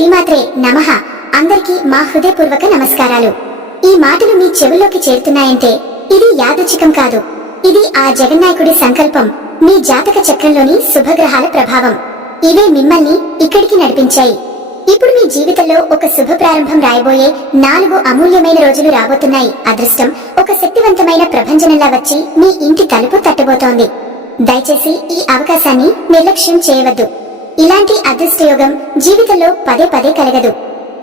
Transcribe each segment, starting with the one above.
శ్రీమాత్రే నమః. అందరికీ మా హృదయపూర్వక నమస్కారాలు. ఈ మాటలు మీ చెవుల్లోకి చేరుతున్నాయంటే ఇది యాదృచ్ఛికం కాదు. ఇది ఆ జగన్నాయకుడి సంకల్పం మీ జాతక చక్రంలోని శుభగ్రహాల ప్రభావం. ఇవే మిమ్మల్ని ఇక్కడికి నడిపించాయి. ఇప్పుడు మీ జీవితంలో ఒక శుభ ప్రారంభం రాయబోయే నాలుగు అమూల్యమైన రోజులు రాబోతున్నాయి. అదృష్టం ఒక శక్తివంతమైన ప్రభంజనంలా వచ్చి మీ ఇంటి తలుపు తట్టబోతోంది. దయచేసి ఈ అవకాశాన్ని నిర్లక్ష్యం చేయవద్దు. ఇలాంటి అదృష్టయోగం జీవితంలో పదే పదే కలగదు.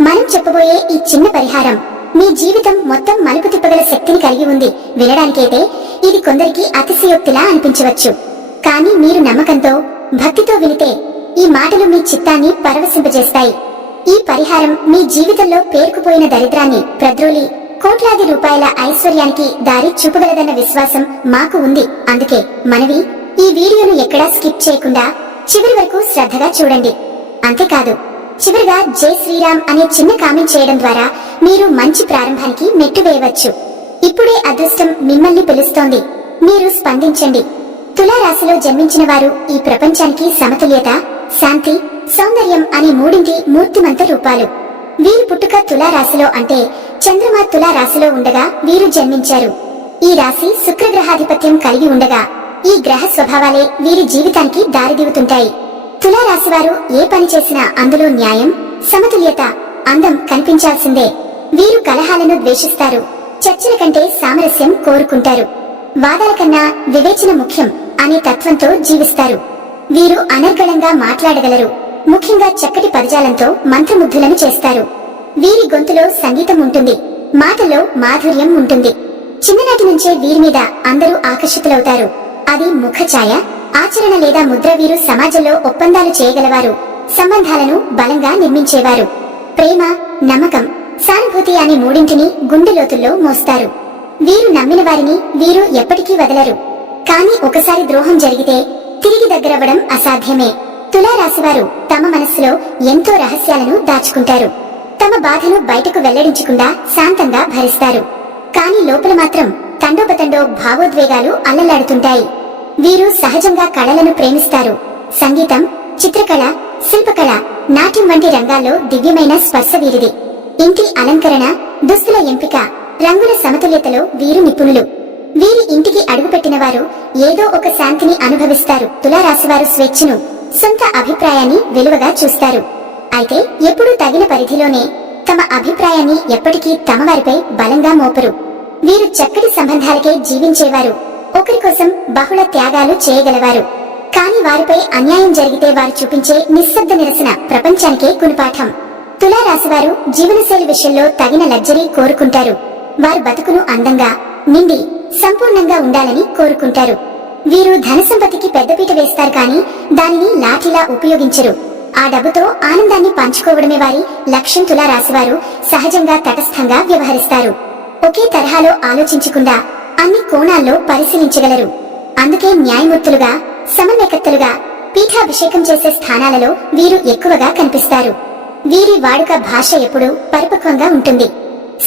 మనం చెప్పబోయే ఈ చిన్న పరిహారం మీ జీవితం మొత్తం మలుపు తిప్పగల శక్తిని కలిగి ఉంది. వినడానికైతే ఇది కొందరికి అతిశయోక్తిలా అనిపించవచ్చు. కానీ మీరు నమ్మకంతో భక్తితో వినితే ఈ మాటలు మీ చిత్తాన్ని పరవశింపజేస్తాయి. ఈ పరిహారం మీ జీవితంలో పేరుకుపోయిన దరిద్రాన్ని ప్రద్రోలి కోట్లాది రూపాయల ఐశ్వర్యానికి దారి చూపగలదన్న విశ్వాసం మాకు ఉంది. అందుకే మనవి ఈ వీడియోను ఎక్కడా స్కిప్ చేయకుండా చివరి వరకు శ్రద్ధగా చూడండి. అంతేకాదు చివరిగా జై శ్రీరామ్ అనే చిన్న కామెంట్ చేయడం ద్వారా మీరు మంచి ప్రారంభానికి మెట్టు వేయవచ్చు. ఇప్పుడే అదృష్టం మిమ్మల్ని పిలుస్తోంది. మీరు స్పందించండి. తులారాశిలో జన్మించిన వారు ఈ ప్రపంచానికి సమతుల్యత శాంతి సౌందర్యం అనే మూడింటి మూర్తిమంత రూపాలు. వీరి పుట్టుక తులారాశిలో అంటే చంద్రమ తులారాశిలో ఉండగా వీరు జన్మించారు. ఈ రాశి శుక్రగ్రహాధిపత్యం కలిగి ఉండగా ఈ గ్రహ స్వభావాలే వీరి జీవితానికి దారిదీవుతుంటాయి తులారాశి వారు ఏ పని చేసినా అందులో న్యాయం సమతుల్యత అందం కనిపించాల్సిందే. వీరు కలహాలను ద్వేషిస్తారు చర్చల కంటే సామరస్యం కోరుకుంటారు. వాదాల కన్నా వివేచన ముఖ్యం అనే తత్వంతో జీవిస్తారు. వీరు అనర్గళంగా మాట్లాడగలరు ముఖ్యంగా చక్కటి పదజాలంతో మంత్రముగ్ధులను చేస్తారు. వీరి గొంతులో సంగీతం ఉంటుంది మాటలో మాధుర్యం ఉంటుంది. చిన్ననాటి నుంచే వీరి మీద అందరూ ఆకర్షితులవుతారు. అది ముఖఛాయ ఆచరణ లేదా ముద్ర వీరు సమాజంలో ఒప్పందాలు చేయగలవారు సంబంధాలను బలంగా నిర్మించేవారు. ప్రేమ నమ్మకం సానుభూతి అనే మూడింటిని గుండె లోతుల్లో మోస్తారు. వీరు నమ్మిన వారిని వీరు ఎప్పటికీ వదలరు. కానీ ఒకసారి ద్రోహం జరిగితే తిరిగి దగ్గరవ్వడం అసాధ్యమే. తులారాశివారు తమ మనస్సులో ఎంతో రహస్యాలను దాచుకుంటారు. తమ బాధను బయటకు వెల్లడించకుండా శాంతంగా భరిస్తారు. కానీ లోపల మాత్రం తండోపతండో భావోద్వేగాలు అల్లలాడుతుంటాయి. వీరు సహజంగా కళలను ప్రేమిస్తారు. సంగీతం చిత్రకళ శిల్పకళ నాట్యం వంటి రంగాల్లో దివ్యమైన స్పర్శ వీరిది. ఇంటి అలంకరణ దుస్తుల ఎంపిక రంగుల సమతుల్యతలో వీరు నిపుణులు. వీరి ఇంటికి అడుగుపెట్టిన వారు ఏదో ఒక శాంతిని అనుభవిస్తారు. తులారాశివారు స్వేచ్ఛను సొంత అభిప్రాయాన్ని విలువగా చూస్తారు. అయితే ఎప్పుడూ తగిన పరిధిలోనే తమ అభిప్రాయాన్ని ఎప్పటికీ తమ వారిపై బలంగా మోపరు. వీరు చక్కటి సంబంధాలకే జీవించేవారు. ఒకరి కోసం బహుళ త్యాగాలు చేయగలవారు. కానీ వారిపై అన్యాయం జరిగితే వారు చూపించే నిశ్శబ్ద నిరసన ప్రపంచానికే గుణపాఠం. తులారాశివారు జీవనశైలి విషయంలో తగిన లగ్జరీ కోరుకుంటారు. వారు బతుకును అందంగా నిండి సంపూర్ణంగా ఉండాలని కోరుకుంటారు. వీరు ధన సంపత్తికి పెద్దపీట వేస్తారు కానీ దానిని లాఠీలా ఉపయోగించరు. ఆ డబ్బుతో ఆనందాన్ని పంచుకోవడమే వారి లక్ష్యం తులారాశివారు సహజంగా తటస్థంగా వ్యవహరిస్తారు. ఒకే తరహాలో ఆలోచించకుండా అన్ని కోణాల్లో పరిశీలించగలరు. అందుకే న్యాయమూర్తులుగా సమన్వయకర్తలుగా పీఠాభిషేకం చేసే స్థానాలలో వీరు ఎక్కువగా కనిపిస్తారు. వీరి వాడుక భాష ఎప్పుడూ పరిపక్వంగా ఉంటుంది.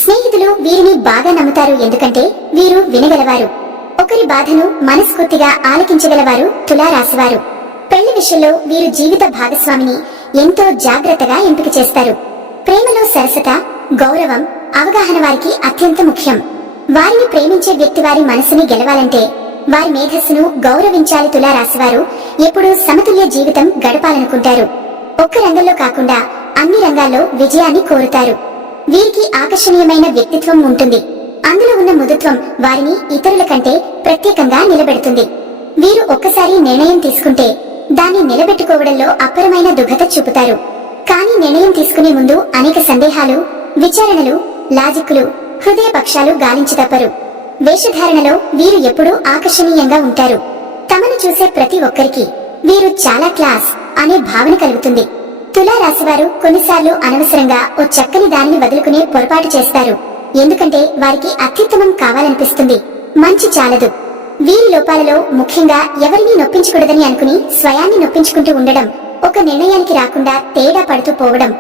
స్నేహితులు వీరిని బాగా నమ్ముతారు ఎందుకంటే వీరు వినగలవారు. ఒకరి బాధను మనస్ఫూర్తిగా ఆలకించగలవారు తులారాశివారు. పెళ్ళి విషయంలో వీరు జీవిత భాగస్వామిని ఎంతో జాగ్రత్తగా ఎంపిక చేస్తారు. ప్రేమలో సరసత గౌరవం అవగాహన వారికి అత్యంత ముఖ్యం. వారిని ప్రేమించే వ్యక్తి వారి మనసుని గెలవాలంటే వారి మేధస్సును గౌరవించాలి తులారాశివారు ఎప్పుడూ సమతుల్య జీవితం గడపాలనుకుంటారు. ఒక్క రంగంలో కాకుండా అన్ని రంగాల్లో విజయాన్ని కోరుతారు. వీరికి ఆకర్షణీయమైన వ్యక్తిత్వం ఉంటుంది. అందులో ఉన్న మృదుత్వం వారిని ఇతరుల కంటే ప్రత్యేకంగా నిలబెడుతుంది. వీరు ఒక్కసారి నిర్ణయం తీసుకుంటే దాన్ని నిలబెట్టుకోవడంలో అప్పరమైన దుఃఖత చూపుతారు. కానీ నిర్ణయం తీసుకునే ముందు అనేక సందేహాలు విచారణలు లాజిక్కులు హృదయపక్షాలు గాలించి తప్పరు. వేషధారణలో వీరు ఎప్పుడూ ఆకర్షణీయంగా ఉంటారు. తమను చూసే ప్రతి ఒక్కరికి వీరు చాలా క్లాస్ అనే భావన కలుగుతుంది. తులారాశివారు కొన్నిసార్లు అనవసరంగా ఓ చక్కని దానిని వదులుకునే పొరపాటు చేస్తారు. ఎందుకంటే వారికి అత్యుత్తమం కావాలనిపిస్తుంది. మంచి చాలదు. వీరి లోపాలలో ముఖ్యంగా ఎవరిని నొప్పించకూడదని అనుకుని స్వయాన్ని నొప్పించుకుంటూ ఉండడం ఒక నిర్ణయానికి రాకుండా తేడా పడుతూ పోవడం.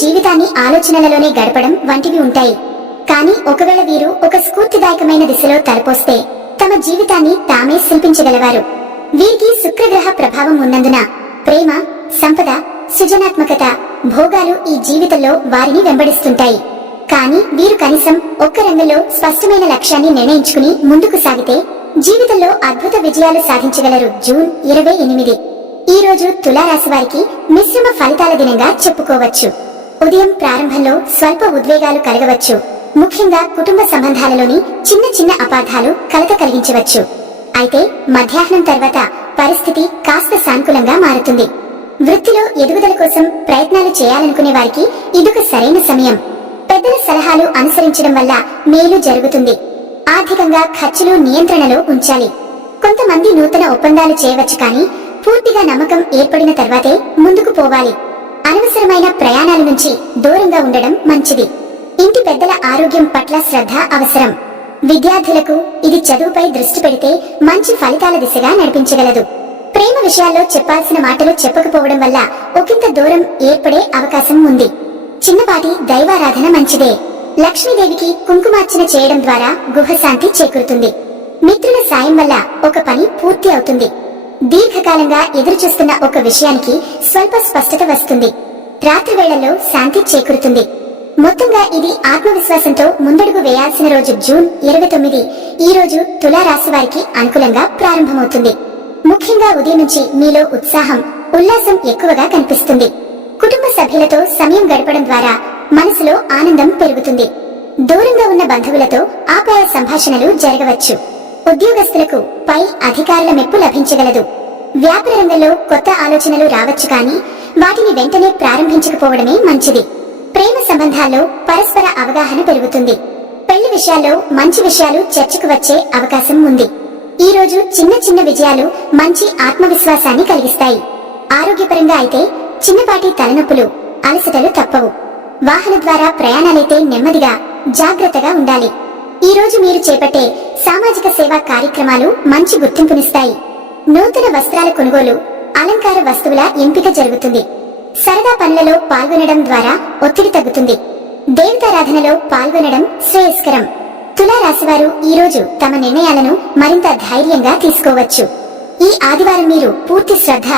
జీవితాన్ని ఆలోచనలలోనే గడపడం వంటివి ఉంటాయి. కానీ ఒకవేళ వీరు ఒక స్ఫూర్తిదాయకమైన దిశలో తలపోస్తే తమ జీవితాన్ని తామే శిల్పించగలవారు వీరికి శుక్రగ్రహ ప్రభావం ఉన్నందున ప్రేమ సంపద సృజనాత్మకత భోగాలు ఈ జీవితంలో వారిని వెంబడిస్తుంటాయి. కానీ వీరు కనీసం ఒక్క రంగంలో స్పష్టమైన లక్ష్యాన్ని నిర్ణయించుకుని ముందుకు సాగితే జీవితంలో అద్భుత విజయాలు సాధించగలరు జూన్ ఇరవై ఎనిమిది. ఈ రోజు తులారాశి వారికి మిశ్రమ ఫలితాల దినంగా చెప్పుకోవచ్చు. ఉదయం ప్రారంభంలో స్వల్ప ఉద్వేగాలు కలగవచ్చు. ముఖ్యంగా కుటుంబ సంబంధాలలోని చిన్న చిన్న అపార్థాలు కలత కలిగించవచ్చు. అయితే మధ్యాహ్నం తర్వాత పరిస్థితి కాస్త సానుకూలంగా మారుతుంది. వృత్తిలో ఎదుగుదల కోసం ప్రయత్నాలు చేయాలనుకునే వారికి ఇదొక సరైన సమయం. పెద్దల సలహాలు అనుసరించడం వల్ల మేలు జరుగుతుంది. ఆర్థికంగా ఖర్చులు నియంత్రణలో ఉంచాలి. కొంతమంది నూతన ఒప్పందాలు చేయవచ్చు కానీ పూర్తిగా నమ్మకం ఏర్పడిన తర్వాతే ముందుకు పోవాలి. అనవసరమైన ప్రయాణాల నుంచి దూరంగా ఉండడం మంచిది. ఇంటి పెద్దల ఆరోగ్యం పట్ల శ్రద్ధ అవసరం. విద్యార్థులకు ఇది చదువుపై దృష్టి పెడితే మంచి ఫలితాల దిశగా నడిపించగలదు. ప్రేమ విషయాల్లో చెప్పాల్సిన మాటలు చెప్పకపోవడం వల్ల ఒకంత దూరం ఏర్పడే అవకాశం ఉంది. చిన్నపాటి దైవారాధన మంచిదే. లక్ష్మీదేవికి కుంకుమార్చన చేయడం ద్వారా గుహశాంతి చేకూరుతుంది. మిత్రుల సాయం వల్ల ఒక పని పూర్తి అవుతుంది. దీర్ఘకాలంగా ఎదురుచూస్తున్న ఒక విషయానికి స్వల్ప స్పష్టత వస్తుంది. రాత్రి వేళల్లో శాంతి చేకూరుతుంది. మొత్తంగా ఇది ఆత్మవిశ్వాసంతో ముందడుగు వేయాల్సిన రోజు జూన్ ఇరవై తొమ్మిది. ఈ రోజు తులారాశి వారికి అనుకూలంగా ప్రారంభమవుతుంది. ముఖ్యంగా ఉదయం నుంచి మీలో ఉత్సాహం ఉల్లాసం ఎక్కువగా కనిపిస్తుంది. కుటుంబ సభ్యులతో సమయం గడపడం ద్వారా మనసులో ఆనందం పెరుగుతుంది. దూరంగా ఉన్న బంధువులతో ఆపాయ సంభాషణలు జరగవచ్చు. ఉద్యోగస్తులకు పై అధికారుల మెప్పు లభించగలదు. వ్యాపార రంగంలో కొత్త ఆలోచనలు రావచ్చు కానీ వాటిని వెంటనే ప్రారంభించకపోవడమే మంచిది. ప్రేమ సంబంధాల్లో పరస్పర అవగాహన పెరుగుతుంది. పెళ్ళి విషయాల్లో మంచి విషయాలు చర్చకు వచ్చే అవకాశం ఉంది. ఈ రోజు చిన్న చిన్న విజయాలు మంచి ఆత్మవిశ్వాసాన్ని కలిగిస్తాయి. ఆరోగ్యపరంగా అయితే చిన్నపాటి తలనొప్పులు అలసటలు తప్పవు. వాహన ద్వారా ప్రయాణాలైతే నెమ్మదిగా జాగ్రత్తగా ఉండాలి. ఈ రోజు మీరు చేపట్టే సామాజిక సేవా కార్యక్రమాలు మంచి గుర్తింపునిస్తాయి. నూతన వస్త్రాల కొనుగోలు అలంకార వస్తువుల ఎంపిక జరుగుతుంది. సరదా పనులలో పాల్గొనడం ద్వారా ఒత్తిడి తగ్గుతుంది. దేవతారాధనలో పాల్గొనడం శ్రేయస్కరం. తులారాశివారు రాశివారు ఈ రోజు తమ నిర్ణయాలను మరింత ధైర్యంగా తీసుకోవచ్చు. ఈ ఆదివారం మీరు పూర్తి శ్రద్ధ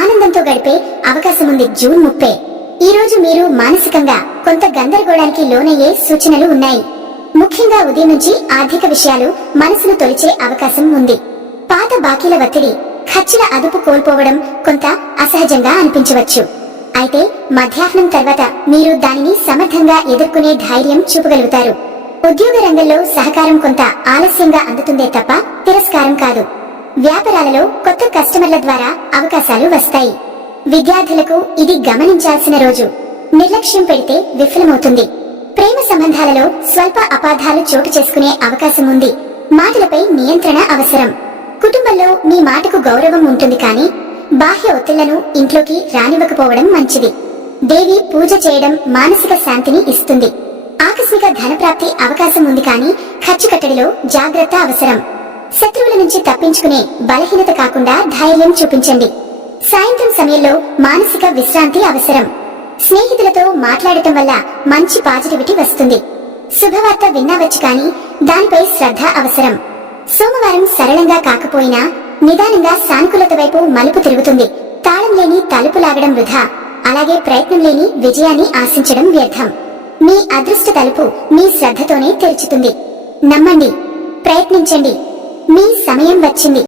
ఆనందంతో గడిపే అవకాశం ఉంది జూన్ ముప్పై. ఈ రోజు మీరు మానసికంగా కొంత గందరగోళానికి లోనయ్యే సూచనలు ఉన్నాయి. ముఖ్యంగా ఉదయం నుంచి ఆర్థిక విషయాలు మనసును తొలిచే అవకాశం ఉంది. పాత బాకీల ఒత్తిడి ఖర్చుల అదుపు కోల్పోవడం కొంత అసహజంగా అనిపించవచ్చు. అయితే మధ్యాహ్నం తర్వాత మీరు దానిని సమర్థంగా ఎదుర్కొనే ధైర్యం చూపగలుగుతారు. ఉద్యోగ రంగంలో సహకారం కొంత ఆలస్యంగా అందుతుందే తప్ప తిరస్కారం కాదు. వ్యాపారాలలో కొత్త కస్టమర్ల ద్వారా అవకాశాలు వస్తాయి. విద్యార్థులకు ఇది గమనించాల్సిన రోజు. నిర్లక్ష్యం పెడితే విఫలమవుతుంది. ప్రేమ సంబంధాలలో స్వల్ప అపార్థాలు చోటు చేసుకునే అవకాశం ఉంది. మాటలపై నియంత్రణ అవసరం. కుటుంబంలో మీ మాటకు గౌరవం ఉంటుంది కానీ బాహ్య ఒత్తిళ్ళను ఇంట్లోకి రానివ్వకపోవడం మంచిది. దేవి పూజ చేయడం మానసిక శాంతిని ఇస్తుంది. ఆకస్మిక ధనప్రాప్తి అవకాశం ఉంది కానీ ఖర్చు కట్టడిలో జాగ్రత్త అవసరం. శత్రువుల నుంచి తప్పించుకునే బలహీనత కాకుండా ధైర్యం చూపించండి. సాయంత్రం సమయంలో మానసిక విశ్రాంతి అవసరం. స్నేహితులతో మాట్లాడటం వల్ల మంచి పాజిటివిటీ వస్తుంది. శుభవార్త విన్నావచ్చు కానీ దానిపై శ్రద్ధ అవసరం. సోమవారం సరళంగా కాకపోయినా నిదానంగా సానుకూలత వైపు మలుపు తిరుగుతుంది. తాళం లేని తలుపు లాగడం వృధా. అలాగే ప్రయత్నం లేని విజయాన్ని ఆశించడం వ్యర్థం. మీ అదృష్ట తలుపు మీ శ్రద్ధతోనే తెరుచుతుంది. నమ్మండి ప్రయత్నించండి. మీ సమయం వచ్చింది.